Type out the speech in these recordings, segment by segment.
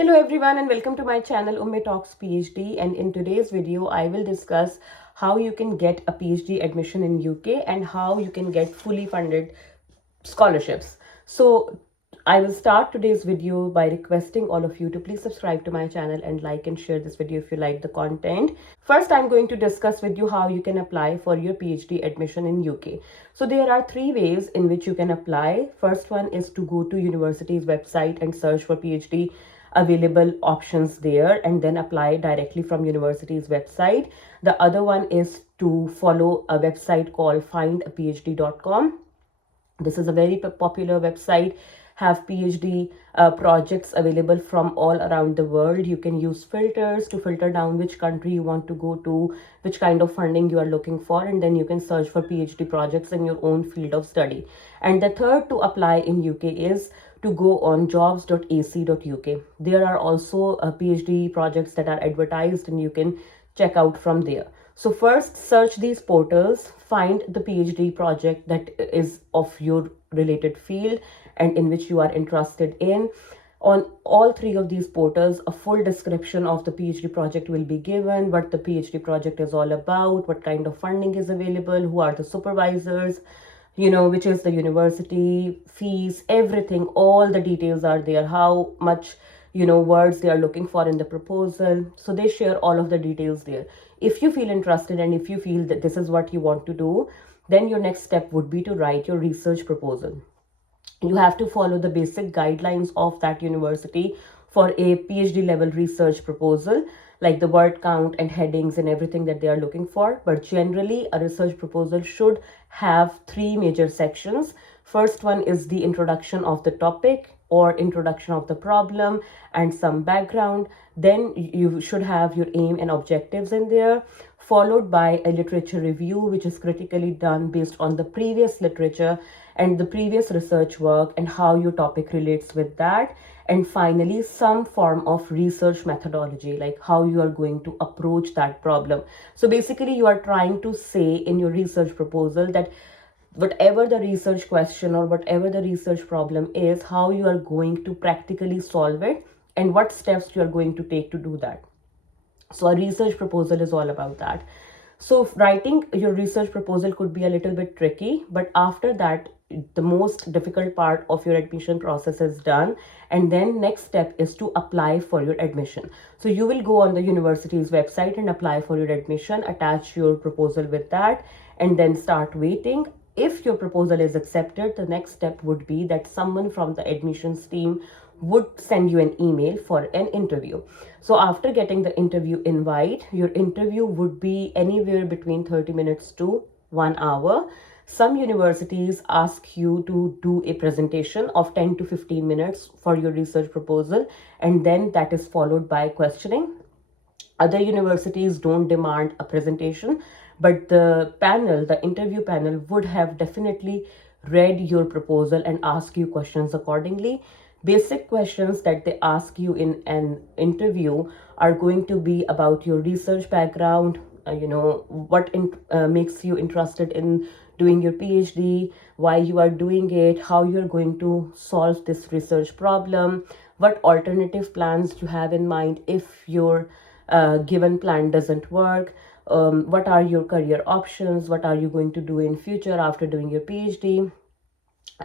Hello everyone and welcome to my channel Umme Talks PhD, and in today's video I will discuss how you can get a PhD admission in UK and how you can get fully funded scholarships. So I will start today's video by requesting all of you to please subscribe to my channel and like and share this video if you like the content. First, I'm going to discuss with you how you can apply for your PhD admission in UK. So there are three ways in which you can apply. First one is to go to university's website and search for PhD available options there and then apply directly from university's website. The other one is to follow a website called findaphd.com. This is a very popular website, have PhD projects available from all around the world. You can use filters to filter down which country you want to go to, which kind of funding you are looking for, and then you can search for PhD projects in your own field of study. And the third to apply in UK is to go on jobs.ac.uk. There are also PhD projects that are advertised and you can check out from there. So first, search these portals, find the PhD project that is of your related field and in which you are interested in. On all three of these portals, a full description of the PhD project will be given, what the PhD project is all about, what kind of funding is available, who are the supervisors, which is the university, fees, everything, all the details are there, how much, words they are looking for in the proposal. So they share all of the details there. If you feel interested and if you feel that this is what you want to do, then your next step would be to write your research proposal. You have to follow the basic guidelines of that university for a PhD level research proposal, like the word count and headings and everything that they are looking for. But generally, a research proposal should have three major sections. First one is the introduction of the topic or introduction of the problem and some background. Then you should have your aim and objectives in there, followed by a literature review, which is critically done based on the previous literature and the previous research work and how your topic relates with that. And finally, some form of research methodology, like how you are going to approach that problem. So basically, you are trying to say in your research proposal that whatever the research question or whatever the research problem is, how you are going to practically solve it and what steps you are going to take to do that. So a research proposal is all about that. So writing your research proposal could be a little bit tricky, but after that, the most difficult part of your admission process is done. And then next step is to apply for your admission. So you will go on the university's website and apply for your admission, attach your proposal with that, and then start waiting. If your proposal is accepted, the next step would be that someone from the admissions team would send you an email for an interview. So after getting the interview invite, your interview would be anywhere between 30 minutes to 1 hour. Some universities ask you to do a presentation of 10 to 15 minutes for your research proposal, and then that is followed by questioning. Other universities don't demand a presentation, but the interview panel would have definitely read your proposal and ask you questions accordingly. Basic questions that they ask you in an interview are going to be about your research background, what makes you interested in doing your PhD, why you are doing it, how you're going to solve this research problem, what alternative plans you have in mind if your given plan doesn't work, what are your career options, what are you going to do in future after doing your PhD,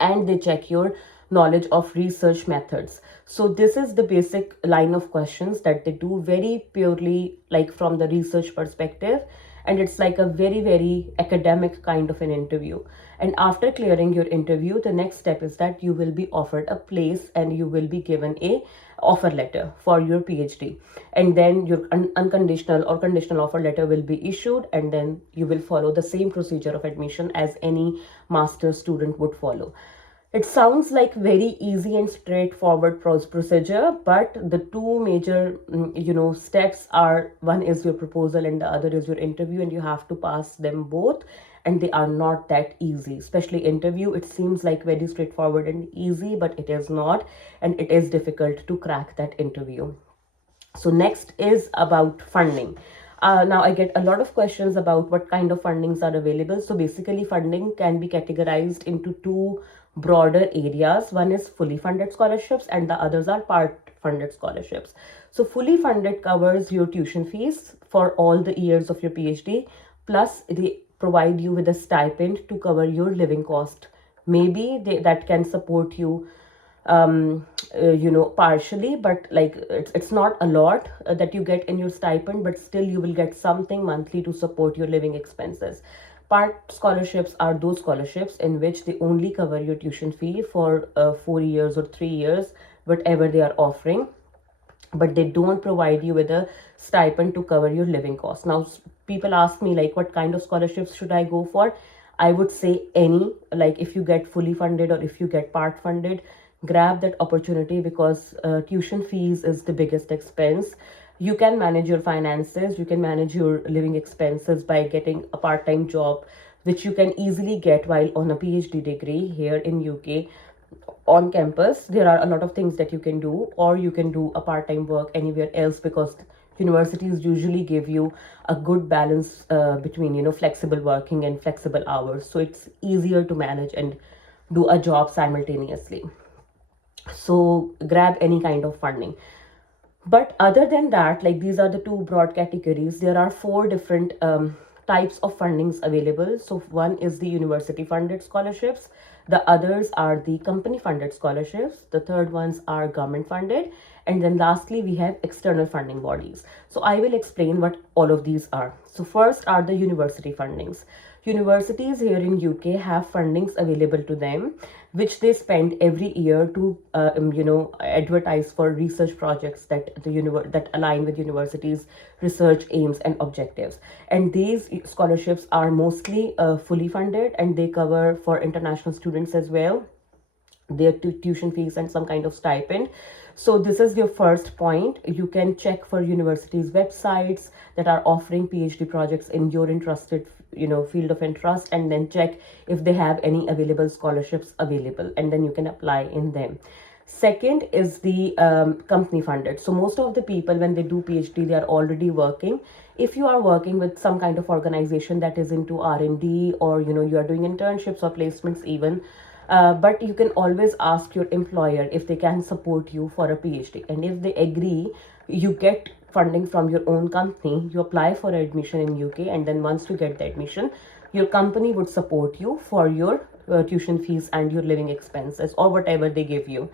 and they check your knowledge of research methods. So this is the basic line of questions that they do, very purely like from the research perspective, and it's like a very academic kind of an interview. And after clearing your interview, the next step is that you will be offered a place and you will be given a offer letter for your PhD, and then your unconditional or conditional offer letter will be issued, and then you will follow the same procedure of admission as any master's student would follow. It sounds like very easy and straightforward procedure, but the two major, steps are, one is your proposal and the other is your interview, and you have to pass them both. And they are not that easy, especially interview. It seems like very straightforward and easy, but it is not, and it is difficult to crack that interview. So next is about funding. Now I get a lot of questions about what kind of fundings are available. So basically funding can be categorized into two broader areas. One is fully funded scholarships and the others are part funded scholarships. So fully funded covers your tuition fees for all the years of your PhD, plus they provide you with a stipend to cover your living cost. Maybe that can support you partially, but like it's not a lot that you get in your stipend, but still you will get something monthly to support your living expenses. Part scholarships are those scholarships in which they only cover your tuition fee for 4 years or 3 years, whatever they are offering, but they don't provide you with a stipend to cover your living costs. Now, people ask me like, what kind of scholarships should I go for? I would say any, like if you get fully funded or if you get part funded, grab that opportunity, because tuition fees is the biggest expense. You can manage your finances, you can manage your living expenses by getting a part-time job, which you can easily get while on a PhD degree here in UK on campus. There are a lot of things that you can do, or you can do a part-time work anywhere else, because universities usually give you a good balance between flexible working and flexible hours, so it's easier to manage and do a job simultaneously. So grab any kind of funding. But other than that, like these are the two broad categories. There are four different types of fundings available. So one is the university funded scholarships. The others are the company funded scholarships. The third ones are government funded. And then lastly, we have external funding bodies. So I will explain what all of these are. So first are the university fundings. Universities here in UK have fundings available to them, which they spend every year to advertise for research projects that align with universities' research aims and objectives. And these scholarships are mostly fully funded, and they cover for international students as well their tuition fees and some kind of stipend. So this is your first point. You can check for universities' websites that are offering PhD projects in your interested field of interest, and then check if they have any available scholarships available, and then you can apply in them. Second is the company funded. So most of the people, when they do PhD, they are already working. If you are working with some kind of organization that is into R&D, or you are doing internships or placements even, but you can always ask your employer if they can support you for a PhD. And if they agree, you get funding from your own company. You apply for admission in UK, and then once you get the admission, your company would support you for your tuition fees and your living expenses, or whatever they give you.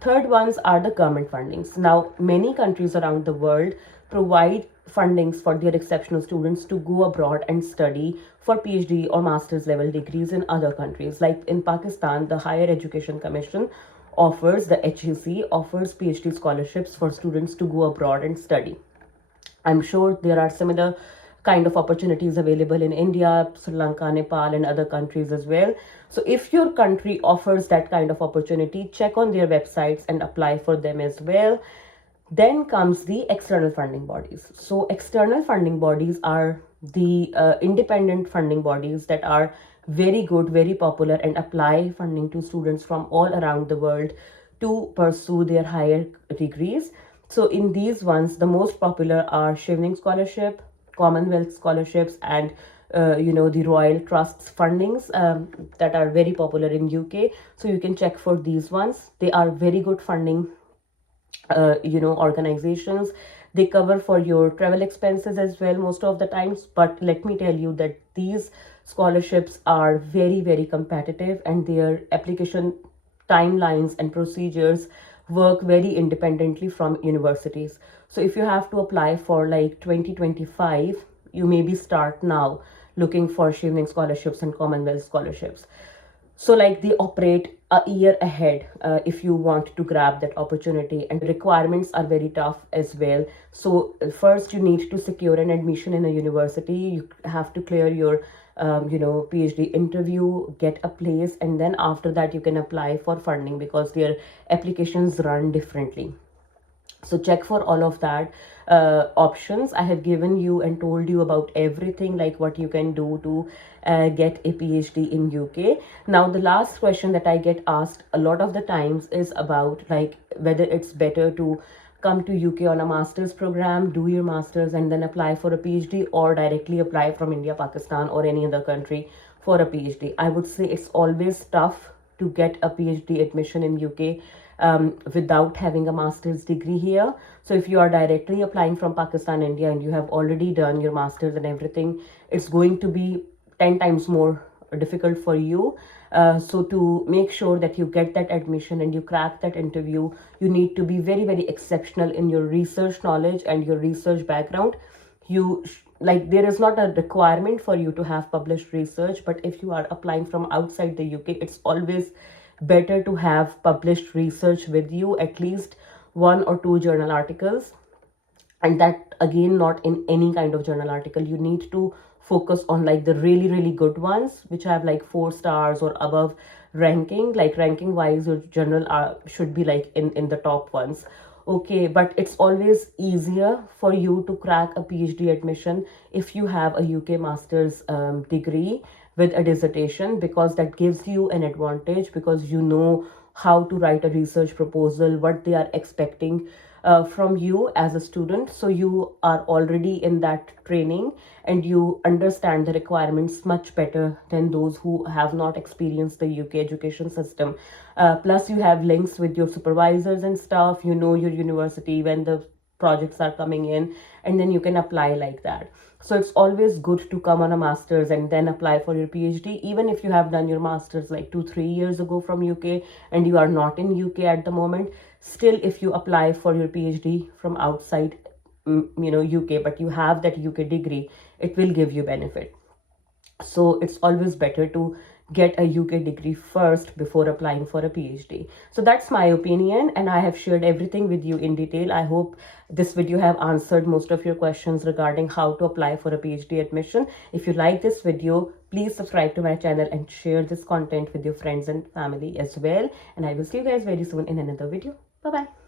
Third ones are the government fundings. Now, many countries around the world provide fundings for their exceptional students to go abroad and study for PhD or master's level degrees in other countries. Like in Pakistan, the Higher Education Commission offers, the HEC offers PhD scholarships for students to go abroad and study. I'm sure there are similar kind of opportunities available in India, Sri Lanka, Nepal, and other countries as well. So if your country offers that kind of opportunity, check on their websites and apply for them as well. Then comes the external funding bodies. So external funding bodies are the independent funding bodies that are very good, very popular, and apply funding to students from all around the world to pursue their higher degrees. So in these ones, the most popular are Shivning Scholarship, Commonwealth Scholarships, and the Royal Trust's fundings that are very popular in UK. So you can check for these ones. They are very good funding organizations. They cover for your travel expenses as well most of the times, but let me tell you that these scholarships are very, very competitive, and their application timelines and procedures work very independently from universities. So if you have to apply for like 2025, you maybe start now looking for Shivning scholarships and Commonwealth scholarships. So like they operate a year ahead if you want to grab that opportunity, and requirements are very tough as well. So first you need to secure an admission in a university. You have to clear your PhD interview, get a place, and then after that you can apply for funding, because their applications run differently. So check for all of that options. I have given you and told you about everything, like what you can do to get a PhD in UK. Now, the last question that I get asked a lot of the times is about like whether it's better to come to UK on a master's program, do your master's, and then apply for a PhD, or directly apply from India, Pakistan, or any other country for a PhD. I would say it's always tough to get a PhD admission in UK without having a master's degree here. So if you are directly applying from Pakistan, India, and you have already done your master's and everything, it's going to be 10 times more difficult for you. So to make sure that you get that admission and you crack that interview, you need to be very, very exceptional in your research knowledge and your research background. Like, there is not a requirement for you to have published research, but if you are applying from outside the UK, it's always better to have published research with you, at least 1 or 2 journal articles. And that, again, not in any kind of journal article. You need to focus on like the really, really good ones which have like 4 stars or above ranking. Like, ranking wise, your journal should be like in the top ones. Okay, but it's always easier for you to crack a PhD admission if you have a UK master's degree with a dissertation, because that gives you an advantage, because you know how to write a research proposal, what they are expecting from you as a student. So you are already in that training and you understand the requirements much better than those who have not experienced the UK education system. Plus, you have links with your supervisors and stuff. You know your university when the projects are coming in, and then you can apply like that. So it's always good to come on a master's and then apply for your PhD. Even if you have done your master's like 2-3 years ago from UK and you are not in UK at the moment, still if you apply for your PhD from outside UK, but you have that UK degree, it will give you benefit. So it's always better to get a UK degree first before applying for a PhD. So that's my opinion, and I have shared everything with you in detail. I hope this video have answered most of your questions regarding how to apply for a PhD admission. If you like this video, please subscribe to my channel and share this content with your friends and family as well. And I will see you guys very soon in another video. Bye bye.